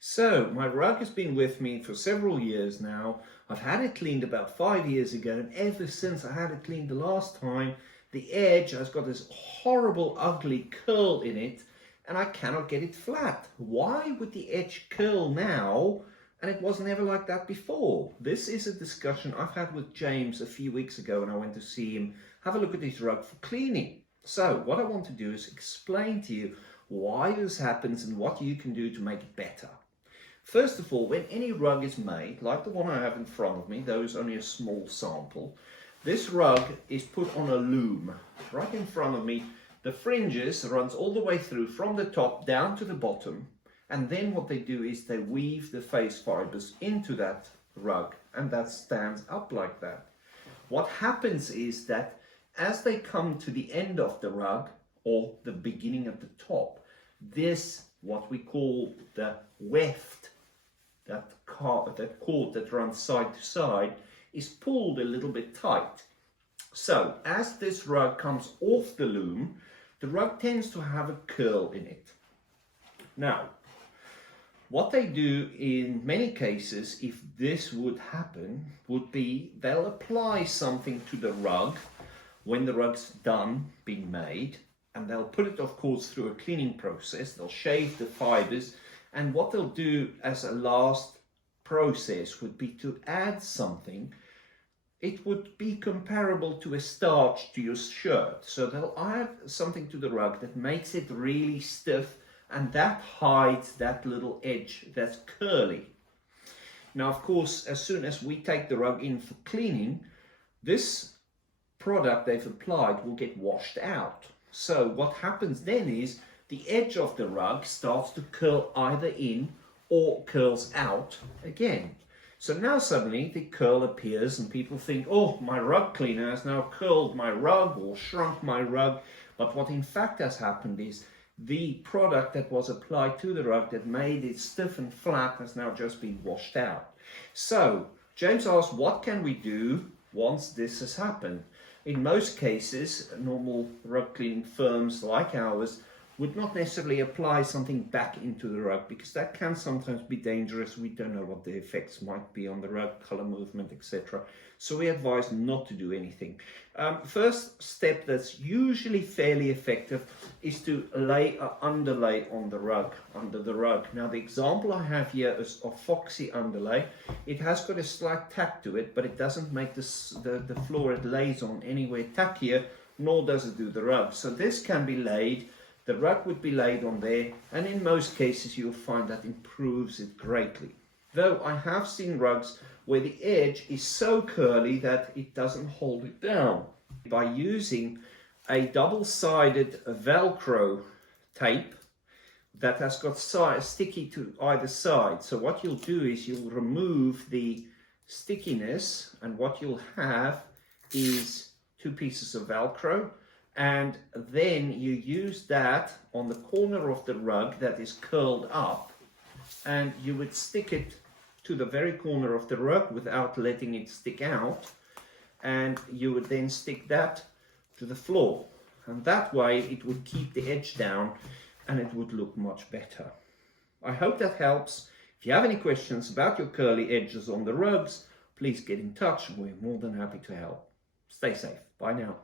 So my rug has been with me for several years now. I've had it cleaned about 5 years ago, and ever since I had it cleaned the last time, the edge has got this horrible ugly curl in it and I cannot get it flat. Why would the edge curl now and it was never like that before? This is a discussion I've had with James a few weeks ago when I went to see him have a look at his rug for cleaning. So what I want to do is explain to you why this happens and what you can do to make it better. First of all, when any rug is made, like the one I have in front of me, though it's only a small sample, this rug is put on a loom right in front of me. The fringes runs all the way through from the top down to the bottom, and then what they do is they weave the face fibers into that rug, and that stands up like that. What happens is that as they come to the end of the rug, or the beginning at the top, this, what we call the weft, that cord that runs side to side, is pulled a little bit tight. So as this rug comes off the loom, the rug tends to have a curl in it. Now, what they do in many cases, if this would happen, would be they'll apply something to the rug when the rug's done being made, and they'll put it, of course, through a cleaning process. They'll shave the fibers, and what they'll do as a last process would be to add something. It would be comparable to a starch to your shirt. So they'll add something to the rug that makes it really stiff, and that hides that little edge that's curly. Now, of course, as soon as we take the rug in for cleaning, this product they've applied will get washed out. So what happens then is the edge of the rug starts to curl either in or curls out again. So now suddenly the curl appears and people think, oh, my rug cleaner has now curled my rug or shrunk my rug. But what in fact has happened is the product that was applied to the rug that made it stiff and flat has now just been washed out. So James asked, what can we do once this has happened? In most cases, normal rug cleaning firms like ours would not necessarily apply something back into the rug, because that can sometimes be dangerous. We don't know what the effects might be on the rug, color movement, etc. So we advise not to do anything. First step that's usually fairly effective is to lay an underlay on the rug, under the rug. Now the example I have here is a Foxy underlay. It has got a slight tack to it, but it doesn't make the floor it lays on anywhere tackier, nor does it do the rug. So this can be laid. The rug would be laid on there, and in most cases you'll find that improves it greatly. Though I have seen rugs where the edge is so curly that it doesn't hold it down. By using a double-sided Velcro tape that has got sticky to either side. So what you'll do is you'll remove the stickiness, and what you'll have is two pieces of Velcro. And then you use that on the corner of the rug that is curled up, and you would stick it to the very corner of the rug without letting it stick out, and you would then stick that to the floor, and that way it would keep the edge down and it would look much better. I hope that helps. If you have any questions about your curly edges on the rugs, please get in touch. We're more than happy to help. Stay safe. Bye now.